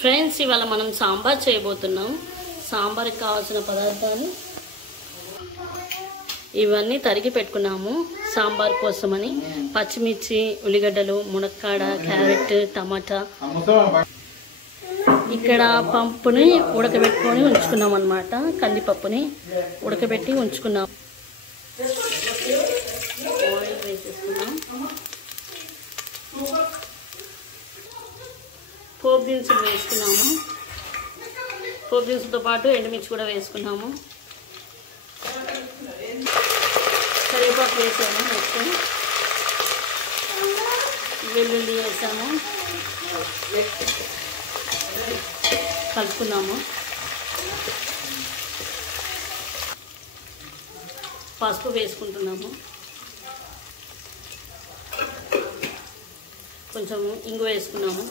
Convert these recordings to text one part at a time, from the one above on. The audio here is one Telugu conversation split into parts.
ఫ్రెండ్స్, ఇవాళ మనం సాంబార్ చేయబోతున్నాం. సాంబార్కి కావాల్సిన పదార్థాలు ఇవన్నీ తరిగి పెట్టుకున్నాము సాంబార్ కోసమని. పచ్చిమిర్చి, ఉల్లిగడ్డలు, మునక్కాడ, క్యారెట్, టమాటా. ఇక్కడ పప్పుని ఉడకబెట్టుకొని ఉంచుకున్నాం అన్నమాట. కందిపప్పుని ఉడకబెట్టి ఉంచుకున్నాం. ఆయిల్ వేసేసుకున్నాం. పోపు దినుసులు వేసుకున్నాము. పోపు దినుసులతో పాటు ఎండుమిర్చి కూడా వేసుకున్నాము. కరివేపాకు వేసాము. నెక్స్ట్ వెల్లుల్లి వేసాము. కలుపుకున్నాము. పసుపు వేసుకుంటున్నాము. కొంచెం ఇంగు వేసుకున్నాము.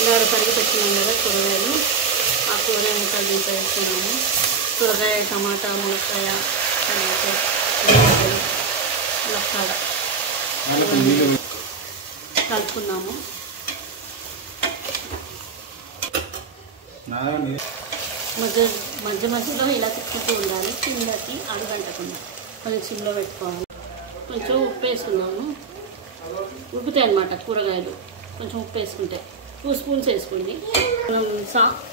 ఇలా తరిగి పెట్టుకున్నాం కదా కూరగాయలు, ఆ కూరగాయ ముక్కలు దీంట్లో వేసుకున్నాము. కూరగాయ, టమాటా, మునక్కాయ, టమాటా, మునక్కాడ కలుపుకున్నాము. మధ్య మధ్యలో ఇలా తిప్పుతూ ఉండాలి, కిందకి అడుగంటకుండా. కొంచెం సిమ్లో పెట్టుకోవాలి. కొంచెం ఉప్పు వేసుకున్నాము. ఉడుకుతాయి అన్నమాట కూరగాయలు. కొంచెం ఉప్పు వేసుకుంటే 2 స్పూన్స్ వేసుకోండి.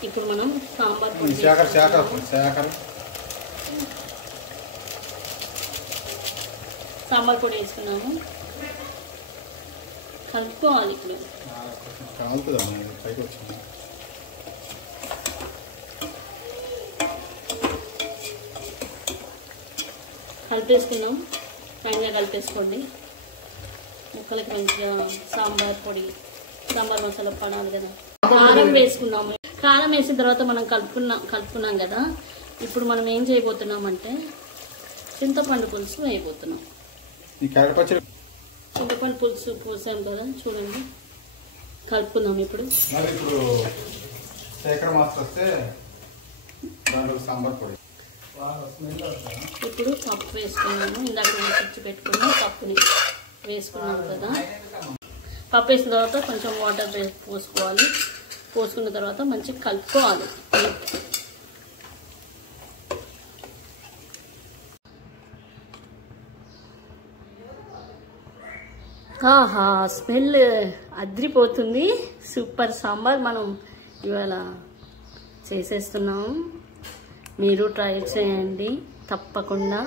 ఇప్పుడు మనం సాంబార్ పొడి వేసుకున్నాము. కలుపుకోవాలి. ఇప్పుడు కలిపేసుకున్నాం. ఫైన్గా కలిపేసుకోండి. ముక్కలకి మంచిగా సాంబార్ పొడి, సాంబార్ మసాలా పడాలి కదా. కారం వేసుకున్నాము. కారం వేసిన తర్వాత మనం కలుపుకున్నాం కదా. ఇప్పుడు మనం ఏం చేయబోతున్నామంటే చింతపండు పులుసు వేయబోతున్నాం. చింతపండు పులుసు పోసాం కదా, చూడండి. కలుపుకుందాం. ఇప్పుడు ఇప్పుడు పప్పు వేసుకున్నాము. ఇందాక తెచ్చి పెట్టుకున్నాం. పప్పుని వేసుకున్నాం కదా. పప్పు వేసిన తర్వాత కొంచెం వాటర్ పోసుకోవాలి. పోసుకున్న తర్వాత మంచిగా కలుపుకోవాలి. ఆహా, స్మెల్ అద్రిపోతుంది. సూపర్ సాంబార్ మనం ఇవాళ చేసేస్తున్నాం. మీరు ట్రై చేయండి తప్పకుండా.